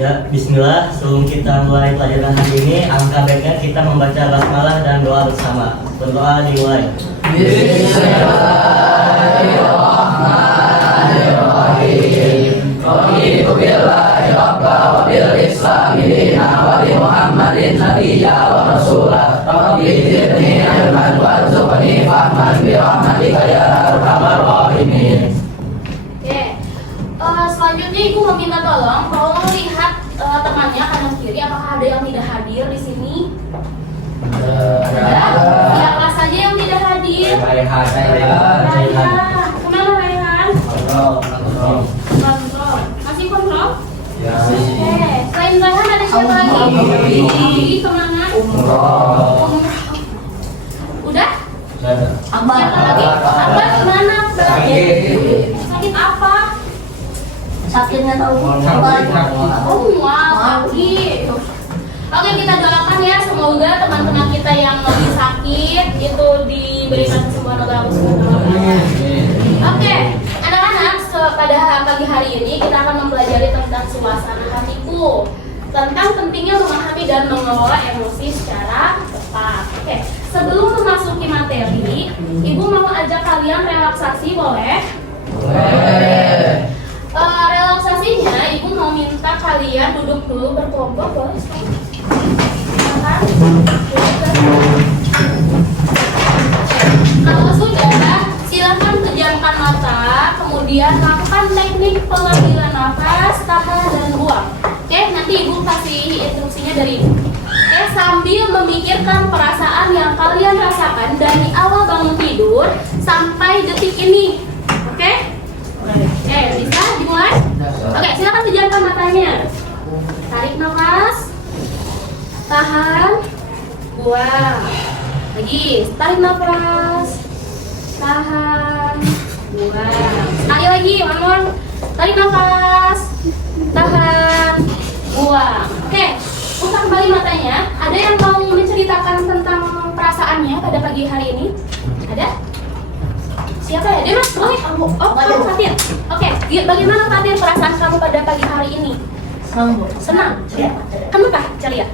Ya, bismillah. Sebelum kita mulai pelajaran hari ini, alangkah baiknya kita membaca basmalah dan doa bersama. Berdoa dimulai. Bismillahirrahmanirrahim. Raditu billahi rabba wa bil islami dina wa bi Muhammadin nabiyya wa rasulah. Rabbi zidni ilman warzuqni fahman bi rahmatika ya arhamar rahimin. Selanjutnya ibu meminta tolong lihat temannya kanan kiri, apakah ada yang tidak hadir di sini? Ada. Siapa saja yang tidak hadir? Raihan. Kemana Raihan? Kontrol. Masih kontrol? Ya. Oke. Selain Raihan ada siapa lagi? Kemana? Umroh. Udah? Abah. Siapa lagi? Abah kemana? Sakit apa? Sakitnya tahu. Oh, wow, kaki. Oke, kita doakan ya, semoga teman-teman kita yang lagi sakit itu diberikan kesembuhan oleh Allah Subhanahu wa Ta'ala. Oke, anak-anak, pada pagi hari ini kita akan mempelajari tentang suasana hatiku, tentang pentingnya memahami dan mengelola emosi secara tepat. Oke, sebelum memasuki materi, Ibu mau ajak kalian relaksasi, boleh? Boleh. Relaksasinya, Ibu mau minta kalian duduk dulu berkelompok, boleh? Silakan. Kalau sudah, silakan pejamkan mata, kemudian lakukan teknik pengambilan nafas, tahan dan buang. Oke, nanti Ibu kasih instruksinya dari Ibu. Oke, sambil memikirkan perasaan yang kalian rasakan dari awal bangun tidur sampai detik ini. Oke? Oke, bisa dimulai? Oke, silakan pejamkan matanya. Tarik nafas, tahan, buang. Lagi, tarik nafas, tahan, buang. Sekali lagi, one more. Tarik nafas, tahan, buang. Oke, buka kembali matanya. Ada yang mau menceritakan tentang perasaannya pada pagi hari ini? Ada? Siapa ya? Demas, boleh? Oh, kamu Fatir. Oke, bagaimana Fatir perasaan kamu pada pagi hari ini? Senang? Ya. Kenapa, Celia?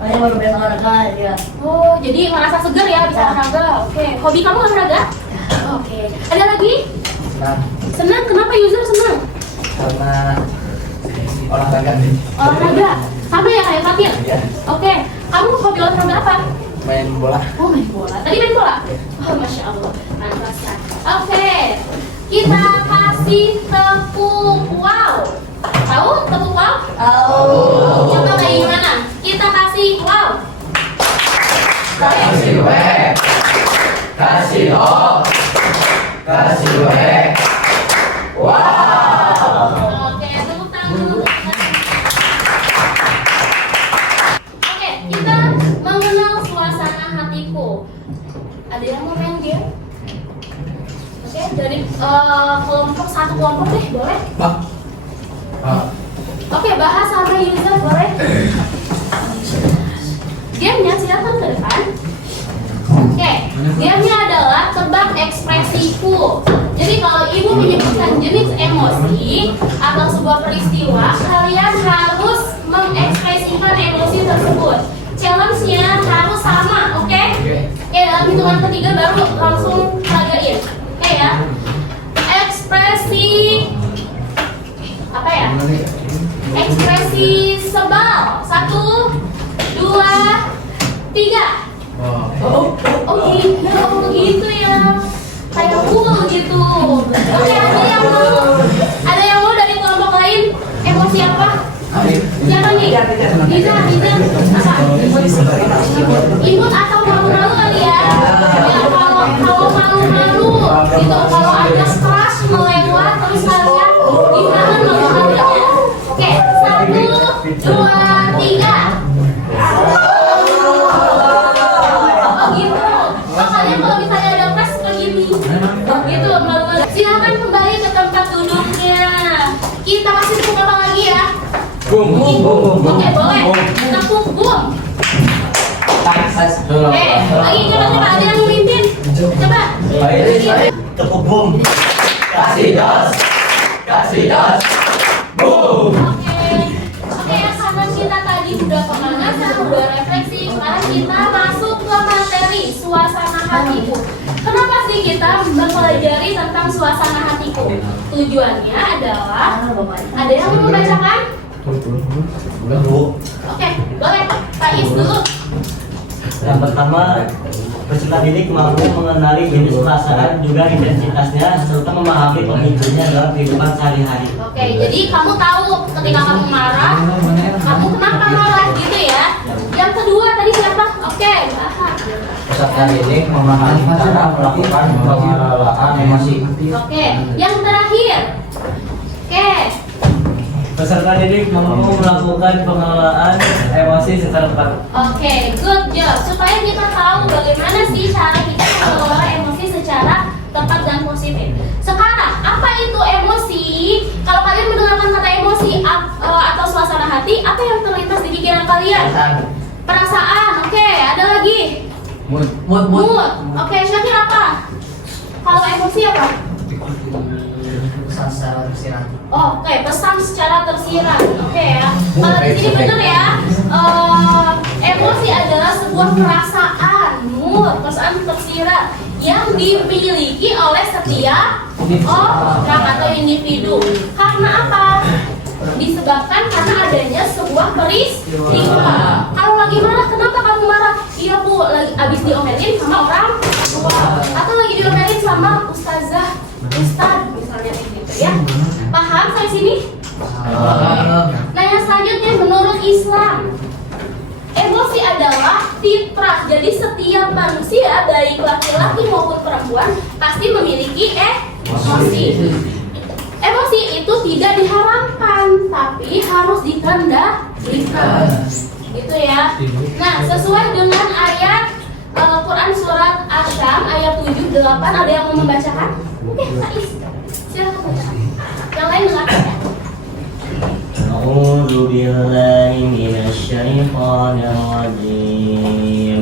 Saya baru bisa olahraga ya. Oh, jadi ngerasa segar ya bisa olahraga. Oke, hobi kamu olahraga? Oke. Ada lagi? Senang. Kenapa user senang? Karena olahraga nih. Olahraga. Sama ya kayak Fatir? Iya. Oke. Kamu hobi olahraga apa? Main bola. Oh, main bola. Tadi main bola? Oh, Masya Allah. Mantap sekali. Oke. Kita kasih tepuk wow. Tahu tepuk wow? Tahu. Coba kayak gimana? Kita kasih wow. Kasih W. Kasih O. Kasih W. Wow. Oke, tepuk tangan. Oke, kita mengenal suasana hatiku. Ada yang mau main game? Oke, dari kelompok satu kelompok deh, boleh? Oke, bahas sama user boleh? Gamenya silakan ke depan. Oke, gamenya adalah tebak ekspresiku. Jadi kalau ibu menyebutkan jenis emosi atau sebuah peristiwa, kalian harus mengekspresikan emosi tersebut. Challenge-nya harus sama, oke? Oke, dalam hitungan ketiga baru langsung lagain. Oke ya. Ekspresi apa ya? Ekspresi sebal. 1, 2, 3. Oh gitu ya. Kayak cool gitu. Oke, ada yang mau dari kelompok lain? Emosi apa? Siapa nih? Riza apa? Imut atau malu-malu kali ya? Ya kalau malu-malu gitu. Kalau ada crush melewat terus kalian gimana malu-malunya? Oke, 1, 2, 3. Oh gitu. Oh kalian kalau misalnya ada crush kayak gini. Oh gitu, malu-malu. Silakan kembali ke tempat duduknya. Kita kasih tepuk apa lagi ya? Bum. Oke, boleh. Tepuk bum. Lagi coba ada yang mimpin. Coba. Tepuk bum. Kasih das. Boom. Oke, udah pemanasan, udah refleksi. Sekarang kita masuk ke materi suasana hatiku. Kenapa sih kita mempelajari tentang suasana hatiku? Tujuannya adalah, ada yang mau membacakan? Oke, boleh Pak Is dulu. Yang pertama, peserta didik mampu mengenali jenis perasaan juga intensitasnya serta memahami pemicunya dalam kehidupan sehari-hari. Oke, jadi kamu tahu ketika kamu marah, kamu kenapa marah gitu ya. Yang kedua tadi siapa? Oke, Bahar. Peserta didik memahami cara melakukan pengelolaan emosi. Oke, yang terakhir. Oke, Peserta didik mampu melakukan pengelolaan emosi secara tepat. oke, good job. Supaya kita tahu bagaimana sih cara kita mengelola emosi secara tepat dan positif. Sekarang, apa itu emosi? Kalau kalian mendengarkan kata emosi atau suasana hati, apa yang terlintas di pikiran kalian? Perasaan. Oke, ada lagi. Mood. Oke, Syakir apa? Kalau emosi apa? Oke, pesan secara tersirat. Oke ya. Kalau di sini benar ya. Emosi adalah sebuah perasaan, mood, perasaan tersirat yang dimiliki oleh setiap orang atau individu. Karena apa? Disebabkan karena adanya sebuah peristiwa. Kalau lagi marah, kenapa kamu marah? Iya Bu, lagi abis diomelin sama orang tua, atau lagi diomelin sama ustazah, ustad misalnya kayak gitu ya. Paham sampai sini? Nah yang selanjutnya menurut Islam, emosi adalah fitrah. Jadi setiap manusia baik laki-laki maupun perempuan pasti memiliki emosi. Emosi itu tidak diharamkan, tapi harus dikendalikan. Gitu ya. Nah, sesuai dengan ayat Quran surat Asy-Syam ayat 7-8, ada yang mau membacakan? Oke, Pak Is. Silakan bacakan. Yang lain dengarkan ya. A'udzu billahi minasyaitonir rajim.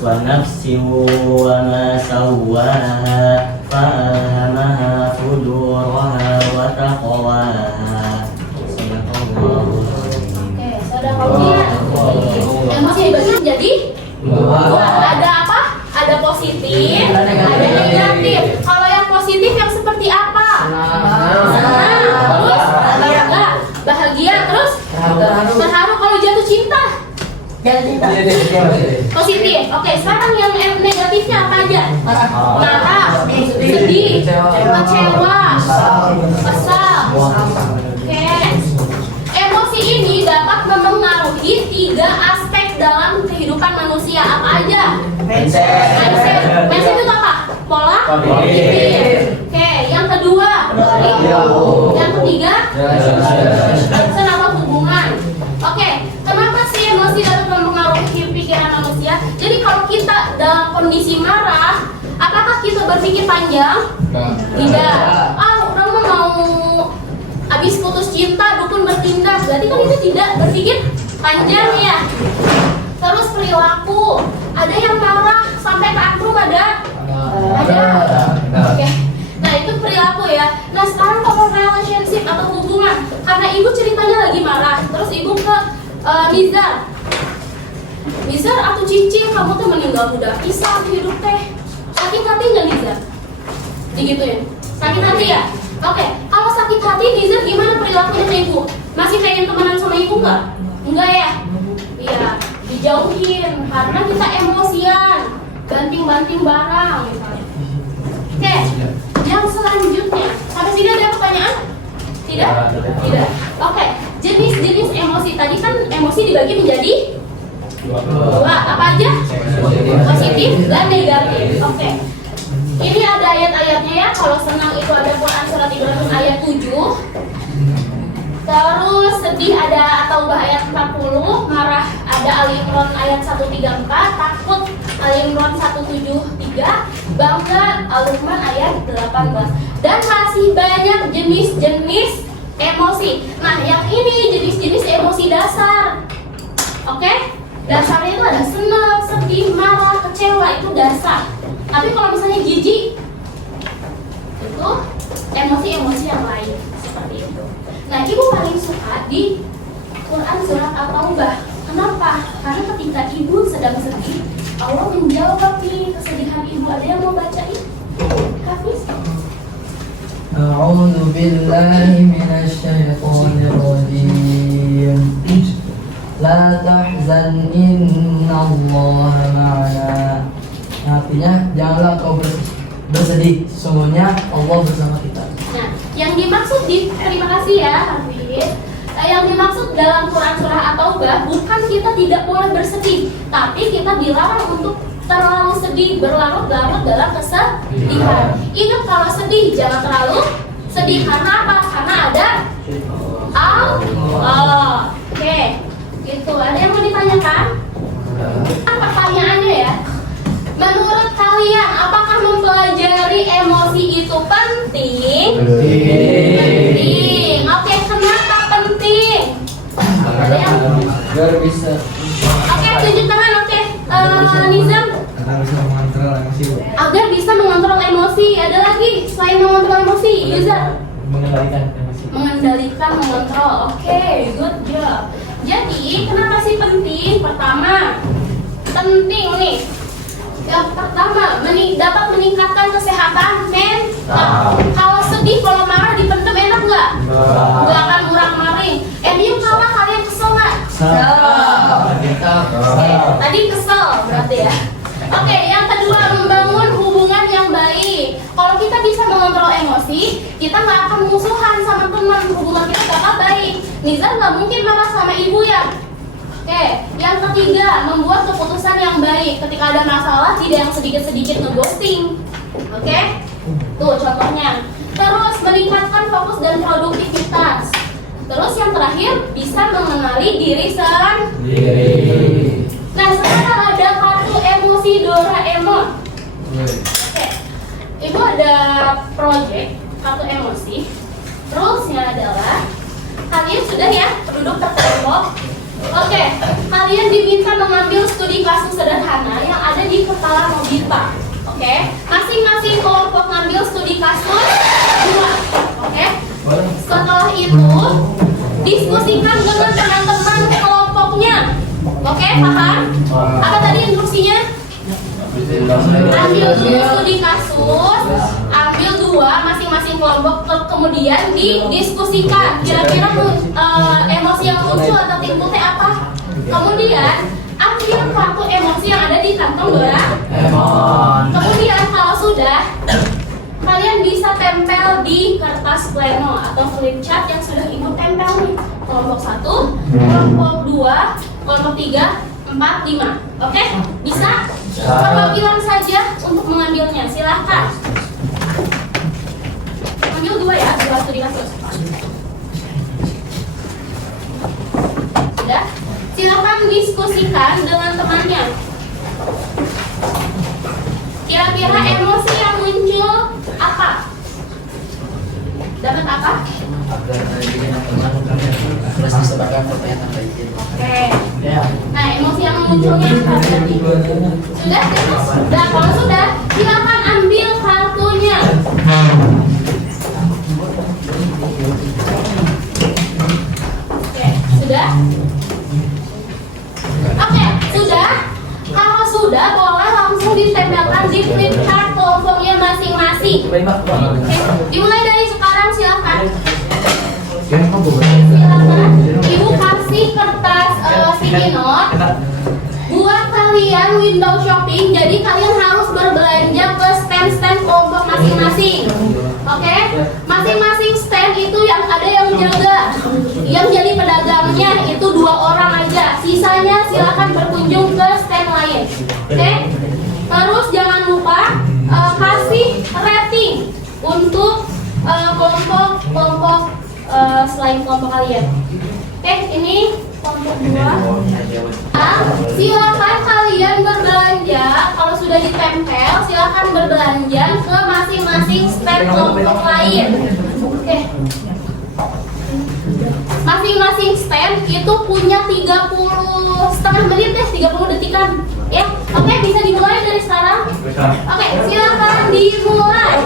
Wa nafsin wa ma sawwaha fa'alhamaha fujuraha wa taqwaha. Sadaqallahu azim. Oke, sadaqallahu azim. Emosi dibagi jadi dua. Ada apa? Ada positif, ada negatif. Kalau yang positif yang seperti apa? Senang, terus bahagia, terus terharu. Kalau jatuh cinta positif. Oke, sekarang yang negatifnya apa aja? Marah, sedih, kecewa, kesal. Oke. Emosi ini dapat memengaruhi 3 aspek dalam kehidupan manusia. Apa aja? Mindset. Mindset itu apa? Pola pikir. Oke, yang kedua, yang ketiga, relation atau hubungan. Oke, kenapa sih emosi dapat mempengaruhi pikiran manusia? Jadi kalau kita dalam kondisi marah, apakah kita berpikir panjang? Tidak. Orang mau habis putus cinta, dukun bertindak. Berarti kan itu tidak berpikir panjang ya. Terus perilaku, ada yang marah sampai tantrum, ada. Oke. Nah itu perilaku ya. Nah sekarang kalau relationship atau hubungan, karena ibu ceritanya lagi marah, terus ibu ke Nizar atau Cicil, kamu tuh meninggal udah pisah hidup teh. Sakit hati nggak Nizar? Digituin. Sakit hati ya? Oke. Kalau sakit hati Nizar gimana perilakunya ke ibu? Masih pengen temenan sama ibu nggak? Enggak ya? Iya. Dijauhin karena kita emosian, banting-banting barang misalnya. Oke, yang selanjutnya, sampai sini ada pertanyaan? Tidak? Tidak. Oke, jenis-jenis emosi tadi kan emosi dibagi menjadi dua. Apa aja? Positif dan negatif. Oke. Ini ada ayat-ayatnya ya. Kalau senang itu ada Quran surat Ibrahim ayat 7. Terus sedih ada At-Taubah ayat 40, marah ada Ali Imran ayat 134, takut Ali Imran 173, bangga Al-Luqman ayat 18. Dan masih banyak jenis-jenis emosi. Nah, yang ini jenis-jenis emosi dasar. Oke? Dasarnya itu ada senang, sedih, marah, kecewa, itu dasar. Tapi kalau misalnya jijik, itu emosi-emosi yang lain seperti itu. Nah, ibu paling suka di Quran surat At-Taubah. Kenapa? Karena ketika ibu sedang sedih, Allah menjawab nih kesedihan ibu. Ada yang mau bacain? Hafiz? أعوذ بالله من الشيطان الرجيم لا تحزن إن الله معنا. Artinya janganlah kau bersedih, sesungguhnya Allah bersama kita. Nah, yang dimaksud terima kasih ya Hafiz. Yang dimaksud dalam Quran surah At-Taubah bukan kita tidak boleh bersedih, tapi kita dilarang untuk terlalu sedih, berlarut-larut dalam kesedihan. Ingat kalau sedih jangan terlalu sedih. Karena apa? Karena ada Allah. Oke, gitu. Ada yang mau ditanyakan? Pertanyaannya ya. Menurut kalian, apakah mempelajari emosi itu penting? Penting. Oke, kenapa penting? Ada yang? Biar bisa. Oke, tunjuk tangan. Oke, Nizam. Karena bisa mengontrol emosi. Agar bisa mengontrol emosi. Ada lagi selain mengontrol emosi, Yuza? Mengendalikan emosi. Mengendalikan, mengontrol. Oke, good job. Jadi, kenapa sih penting? Pertama, penting nih. Yang pertama, dapat meningkatkan kesehatan mental. Kalau sedih, kalau marah dipendam enak nggak? Nggak akan murang-maring. Yuk kalah, kalian kesel nggak? Oke, tadi kesel berarti ya. Oke, yang kedua, membangun hubungan yang baik. Kalau kita bisa mengontrol emosi, kita nggak akan musuhan sama teman. Hubungan kita bakal baik. Nizar nggak mungkin marah sama ibu ya. Oke, yang ketiga, membuat keputusan yang baik. Ketika ada masalah, tidak yang sedikit-sedikit ngeghosting. Oke, tuh contohnya. Terus meningkatkan fokus dan produktivitas. Terus yang terakhir, bisa mengenali diri sendiri. Nah, sekarang ada kartu emosi Doraemon. Oke, itu ada project kartu emosi. Rulesnya adalah kalian sudah ya duduk terkelompok. Oke, kalian diminta mengambil studi kasus sederhana yang ada di kepala Nobita. Oke, masing-masing kelompok ngambil studi kasus 2. Oke, setelah itu diskusikan dengan teman-teman kelompoknya. Oke, paham? Apa tadi instruksinya? Ambil dulu studi kasus, ambil 2 masing-masing kelompok, kemudian didiskusikan kira-kira emosi yang muncul atau timbulnya apa. Kemudian ambil kartu emosi yang ada di kantong Doraemon. Kemudian kalau sudah, kalian bisa tempel di kertas pleno atau flip chart yang sudah ibu tempel nih. Kelompok 1, kelompok 2, kelompok 3, 4, 5. Oke? Bisa? Perwakilan saja untuk mengambilnya. Silahkan. Ambil 2 ya, 2 studi kasus. Sudah? Silahkan diskusikan dengan temannya. Kira-kira emosi yang muncul apa? Dapat apa? Terus disebarkan pertanyaan baik. Oke. Nah, emosi yang munculnya apa berarti? Sudah? Sudah, kalau sudah, silakan ambil kartunya. Oke, sudah? Oke, sudah? Kalau sudah, boleh langsung ditempelkan di flip chart kelompoknya masing-masing. Oke, dimulai dari sekarang, silakan. Silakan, ibu kasih kertas sticky note buat kalian window shopping. Jadi kalian harus berbelanja ke stand-stand kelompok masing-masing. Oke, masing-masing stand itu yang ada yang jaga, yang jadi pedagangnya itu 2 orang aja. Sisanya silakan berkunjung ke stand lain. Oke, terus jangan lupa kasih rating untuk kelompok selain kelompok kalian. Oke, ini kelompok 2. Silakan kalian berbelanja. Kalau sudah ditempel, silakan berbelanja ke masing-masing stand kelompok lain. Oke. Masing-masing stand itu punya 30 setengah menit deh, 30 detikan. Ya, oke, bisa dimulai dari sekarang. Oke, silakan dimulai.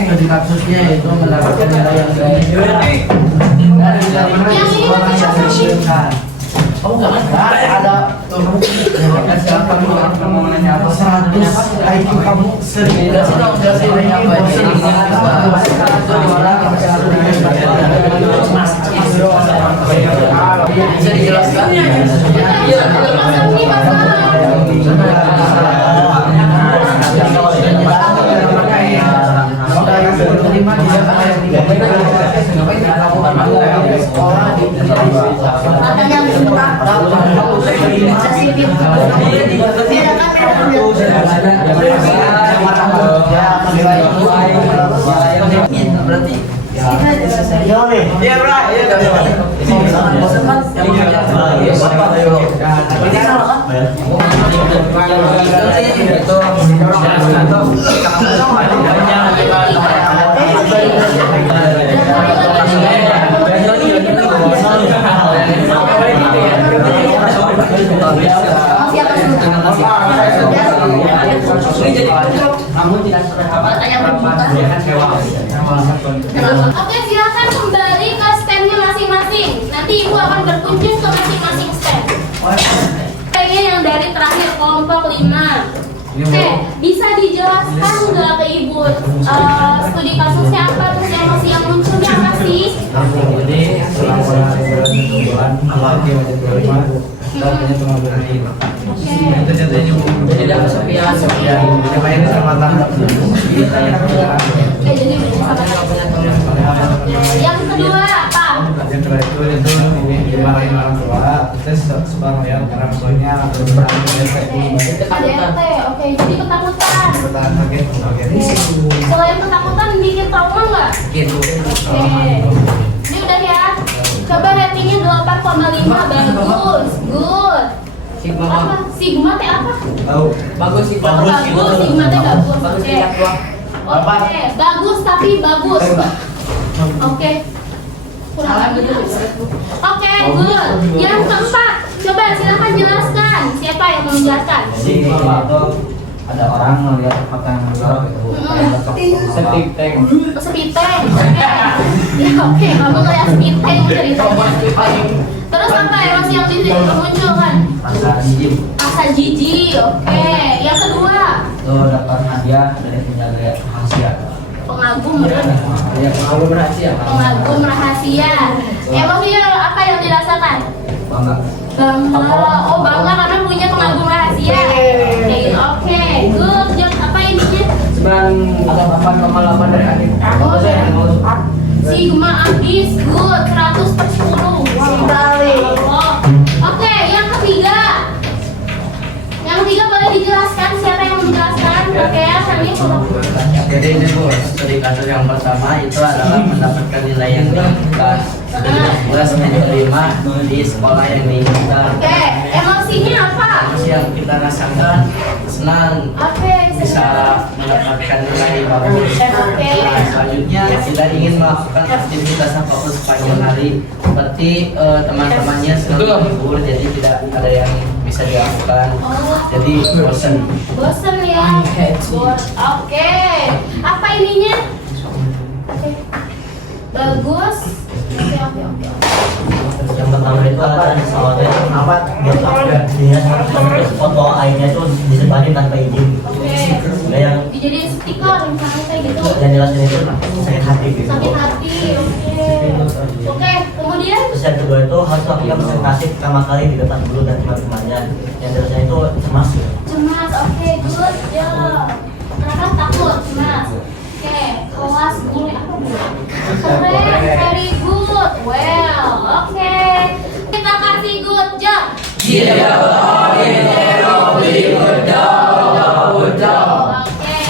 Itu di kasusnya itu mendapatkan nilai yang baik. Yang ini pakai kasus Oh, ada siapa kamu nanya apa? 100 IQ kamu sering jelasin dong, jelasin apa bisa dijelaskan? Iya. Berarti iya bro, iya Oke, silakan kembali ke standnya masing-masing. Nanti ibu akan berkunjung ke masing-masing stand. Pengen yang dari terakhir kelompok 5. Oke, bisa dijelaskan nggak ke ibu studi kasusnya apa, terus emosi yang munculnya apa sih? Jadi selama laki jadi ada kesepian main sama tangga. Oke, jadi yang kedua apa? Yang kedua itu dimarahin orang tua, terus sebarang ya karena maksudnya ADRT, oke, jadi ketakutan. bertahan kaget. Selain ketakutan, bikin trauma nggak? Gitu. Oke, ini udah ya. Coba ratingnya 8,5, bagus, good. Apa? Sigma teh apa? Bagus sih. Bagus, Sigma teh bagus. Oke. Oke, bagus tapi bagus. Oke. Kurang lagi. Oke, good. Yang keempat, coba silakan jelaskan. Siapa yang mau menjelaskan? Jadi itu ada orang melihat makan septic tank. Speed tank. Oke. Ya, oke, kamu ngeliat speed tank ceritanya. Terus apa emosi yang muncul kan? Rasa jijik. Rasa jijik. Oke. Yang kedua, Itu dapat hadiah dari penjaga rahasia. pengagum Ya pengagum rahasia. pengagum rahasia. Emosinya apa yang dirasakan? Bangga. Bangga. Oh, bangga karena punya pengagum rahasia. Oke, good. Apa ininya? 9,8,8 dari akhir. Sigma abis, good. 100/10. Oke, yang ketiga. Yang ketiga boleh dijelaskan, siapa yang mau menjelaskan? Oke, kami Jadi ini Bu, studi kasus yang pertama itu adalah mendapatkan nilai yang diinginkan. Plus menerima di sekolah yang diinginkan. Oke, emosinya apa? Terus yang kita rasakan senang Oke, bisa mendapatkan nilai bagus. Oke. Nah, selanjutnya kita ingin melakukan aktivitas apa sepanjang hari seperti teman-temannya sedang libur, jadi tidak ada yang bisa dilakukan. Jadi bosan. bosen ya. Oke. Apa ininya? Oke. Bagus. Oke. Yang pertama itu ada pesawatnya dia terus foto airnya itu disebarin tanpa izin. Oke. Ada yang Dijadiin stiker misalnya kayak gitu. yang jelasin itu sakit hati gitu. Sakit hati. Oke. Kemudian Terus yang kedua itu harus melakukan presentasi pertama kali di depan guru dan teman-temannya. Yang terusnya itu cemas. cemas. Oke, good job. Kenapa takut? Cemas. Oke, kelas guru apa bu? Keren, very good. Well, oke. Kita kasih good job.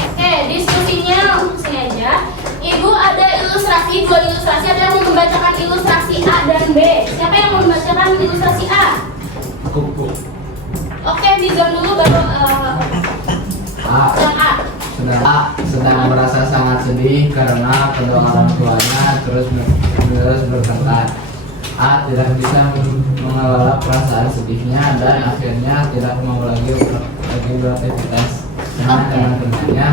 Oke, diskusinya langsung sini aja. Ibu ada ilustrasi, 2 ilustrasi. Ada yang mau membacakan ilustrasi A dan B. Siapa yang mau membacakan ilustrasi A? Oke, di zone dulu baru yang A. Sedang merasa sangat sedih karena kedua orang tuanya terus bertengkar. A. Tidak bisa mengelola perasaan sedihnya dan akhirnya tidak mau lagi beraktivitas karena teman-temannya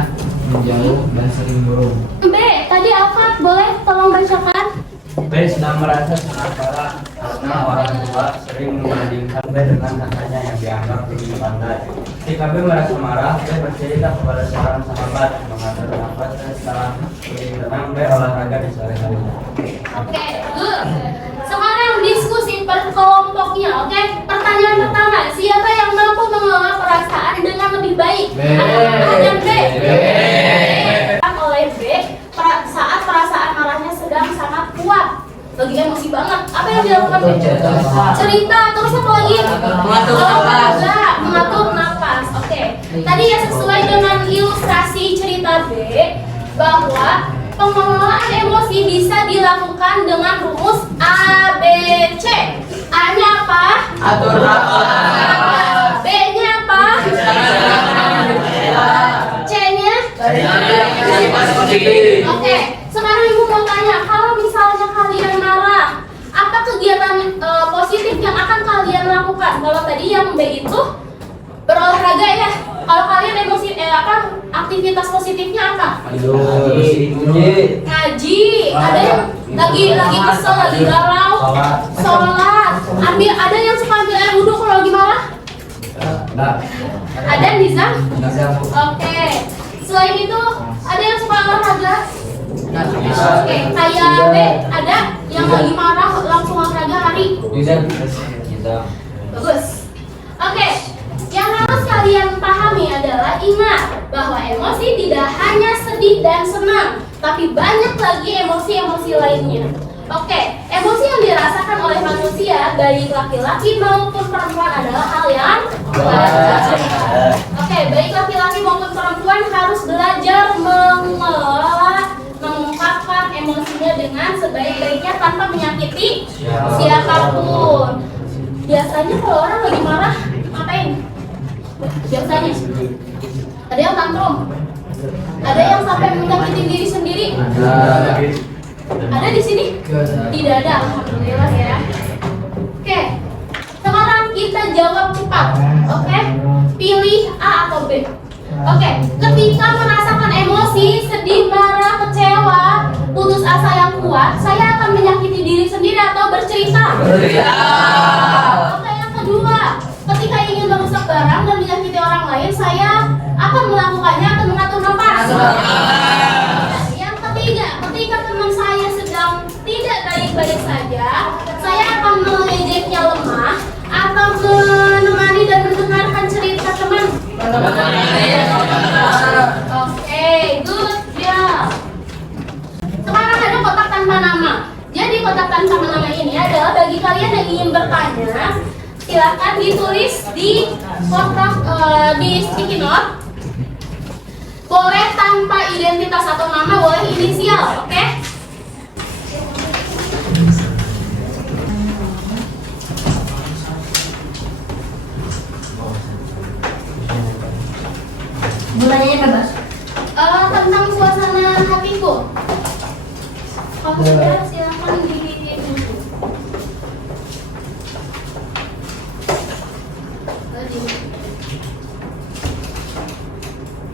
menjauh dan sering murung. B. Tadi apa? Boleh tolong bacakan? B sedang merasa sangat marah karena orang tua sering membandingkan B dengan kakaknya yang dianggap lebih pandai. Ketika B merasa marah, B bercerita kepada seorang sahabat, mengatur nafas dan setelah berenang B olahraga di sore harinya. Oke, good. Sekarang diskusi berkelompoknya, oke? Pertanyaan pertama, siapa yang mampu mengelola perasaan dengan lebih baik? B. A dan B. B. Oleh B, saat perasaan marahnya sedang sangat kuat, lagi emosi banget. Apa yang dilakukan B? Cerita, terus apa lagi? Mengatur nafas. Mengatur nafas. Oke. Tadi ya sesuai dengan ilustrasi cerita B bahwa pengelolaan emosi bisa dilakukan dengan rumus A, B, C. A-nya apa? Atur nafas. B-nya apa? C-nya? Oke, sekarang ibu mau tanya, kalau misalnya kalian marah, apa kegiatan positif yang akan kalian lakukan? Kalau tadi yang B itu berolahraga ya. Kalau kalian emosi, aktivitas positifnya apa? Ngaji. Ada yang lagi kesel, lagi galau, sholat. Ada yang suka ambil air wudhu kalau lagi marah? Ada Nizam? Oke. Selain itu, ada yang suka olahraga? Oke, kayak B, ada yang lagi marah langsung olahraga lari? Bagus. Oke, yang harus kalian pahami adalah ingat bahwa emosi tidak hanya sedih dan senang, tapi banyak lagi emosi-emosi lainnya. Oke, emosi yang dirasakan oleh manusia, baik laki-laki maupun perempuan adalah hal yang wajar. Oke, baik laki-laki maupun perempuan harus belajar mengelola, mengungkapkan emosinya dengan sebaik-baiknya tanpa menyakiti siapapun. Biasanya kalau orang lagi marah, ngapain? Biasanya ada yang tantrum, ada yang sampai menyakiti diri sendiri. Ada di sini? Tidak ada, alhamdulillah ya. Oke, sekarang kita jawab cepat. Oke, pilih A atau B. Oke, ketika merasakan emosi, sedih, marah, kecewa, putus asa yang kuat, saya akan menyakiti diri sendiri atau bercerita? Oke, yang kedua, ketika ingin merusak barang dan menyakiti orang lain, saya akan melakukannya atau mengatur nafas? Yang ketiga, ketika teman saya sedang tidak baik-baik saja, saya akan mengejeknya lemah atau menemani dan mendengarkan cerita teman? Oke, good job. Sekarang ada kotak tanpa nama. Jadi kotak tanpa nama ini adalah bagi kalian yang ingin bertanya, silakan ditulis di kotak di sticky note. Boleh tanpa identitas atau nama, boleh inisial, oke? Bertanya bebas. Tentang suasana hatiku. Kalau sudah silakan ditulis.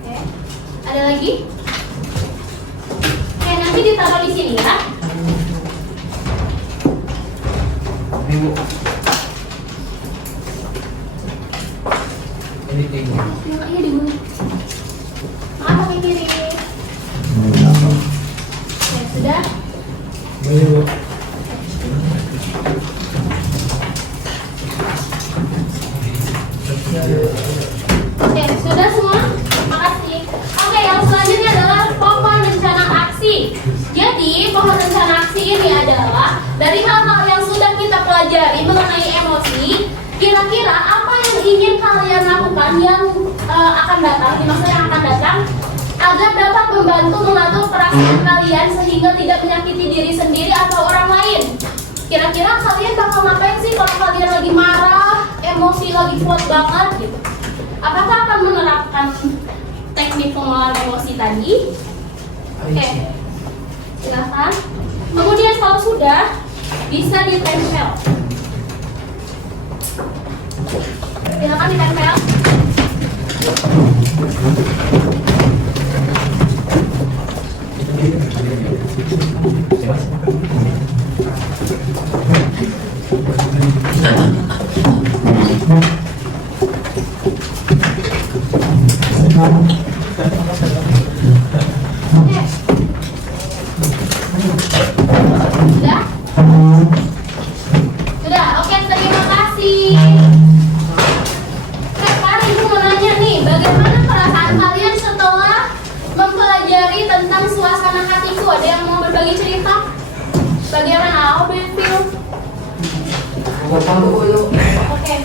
Oke. Ada lagi? Oke, nanti ditaruh di sini ya. Makanya di mana? Maaf pakai kiri. Ya sudah. Oke, sudah semua? Makasih. Oke, yang selanjutnya adalah pohon rencana aksi. Jadi, pohon rencana aksi ini adalah dari hal-hal yang sudah kita pelajari mengenai emosi, kira-kira apa yang ingin kalian lakukan yang akan datang, di masa yang akan datang, agar dapat membantu mengatur perasaan kalian sehingga tidak menyakiti diri sendiri atau orang lain. Kira-kira kalian bakal ngapain sih kalau kalian lagi marah, emosi lagi kuat banget gitu? Apakah akan menerapkan teknik pengelolaan emosi tadi? Oke, silakan. Kemudian kalau sudah, bisa ditempel. Silakan ditempel. Oke. Sudah? Sudah, oke, terima kasih. Sekarang ibu mau nanya nih, bagaimana perasaan kalian setelah mempelajari tentang suasana hatiku? Ada yang mau berbagi cerita? Bagaimana? How do you feel? Oke.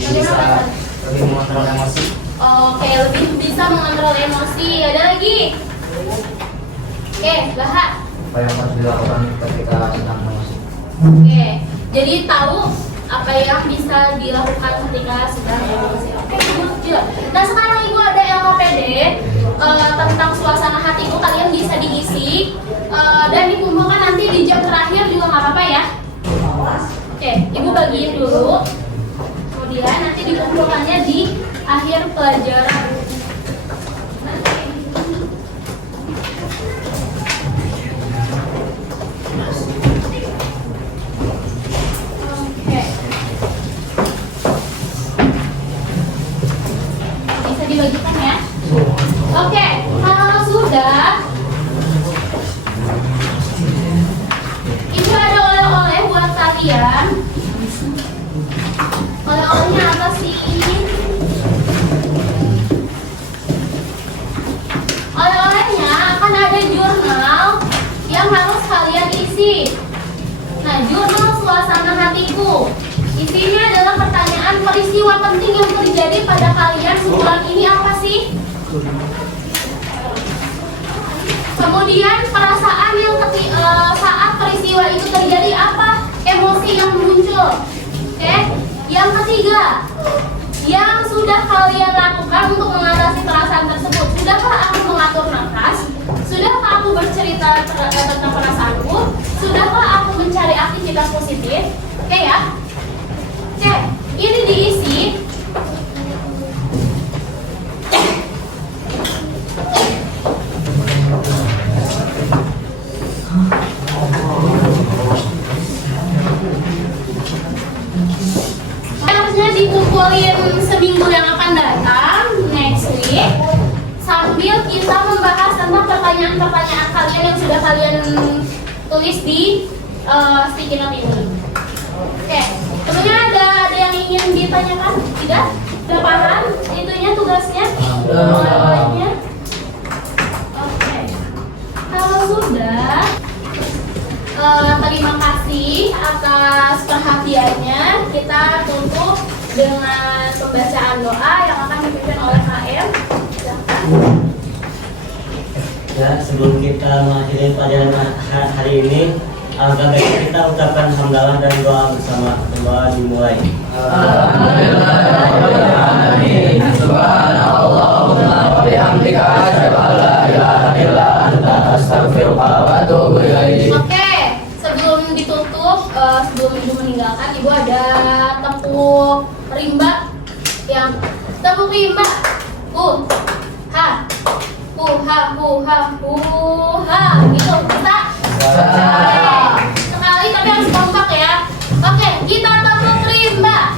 Bagaimana? Lebih mengontrol emosi. Oke, lebih bisa mengontrol emosi. Ada lagi? Oke, Bahar. Apa yang harus dilakukan ketika sedang emosi? Oke, jadi tahu apa yang bisa dilakukan ketika sedang emosi. Oke, good. Nah sekarang ibu ada LKPD tentang suasana hatiku, kalian bisa diisi dan dikumpulkan nanti di jam terakhir juga nggak apa-apa ya. Oke, ibu bagiin dulu, kemudian nanti dikumpulkannya di akhir pelajaran. Oke. Bisa dibagikan ya. Oke, kalau sudah, ini ada oleh-oleh buat kalian. Oleh-olehnya apa sih? Oleh-olehnya akan ada jurnal yang harus kalian isi. Nah, jurnal suasana hatiku. Isinya adalah pertanyaan peristiwa penting yang terjadi pada kalian sebulan ini apa sih? Kemudian perasaan yang saat peristiwa itu terjadi apa? Emosi yang muncul. Oke? Yang ketiga, yang sudah kalian lakukan untuk mengatasi perasaan tersebut. Sudahkah aku mengatur nafas? Sudahkah aku bercerita tentang perasaanku? Sudahkah aku mencari aktivitas positif? Oke ya? Oke, ini diisi. Harusnya dikumpulin seminggu yang akan datang, next week, sambil kita membahas tentang pertanyaan-pertanyaan kalian yang sudah kalian tulis di sticky note ini. Oke, kemudian ada yang ingin ditanyakan? Tidak? Sudah paham itunya tugasnya? Oleh-olehnya? Oke, kalau sudah, terima kasih atas perhatiannya. Kita tutup dengan pembacaan doa yang akan dipimpin oleh KM. Silakan. Ya, sebelum kita mengakhiri pelajaran hari ini, alangkah baiknya kita ucapkan hamdalah dan doa bersama. Doa dimulai. Alhamdulillahirrahmanirrahim. Subhanallahumma wa bihamdika asyhadu an la ilaha illa anta astaghfiruka wa atubu ilaik. Oke, sebelum ditutup, sebelum ibu meninggalkan, ibu ada tepuk rimba yang tepuk rimba. Ha, gitu bisa. Sekali tapi harus kompak ya. Oke, kita tepuk rimba.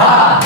Ha.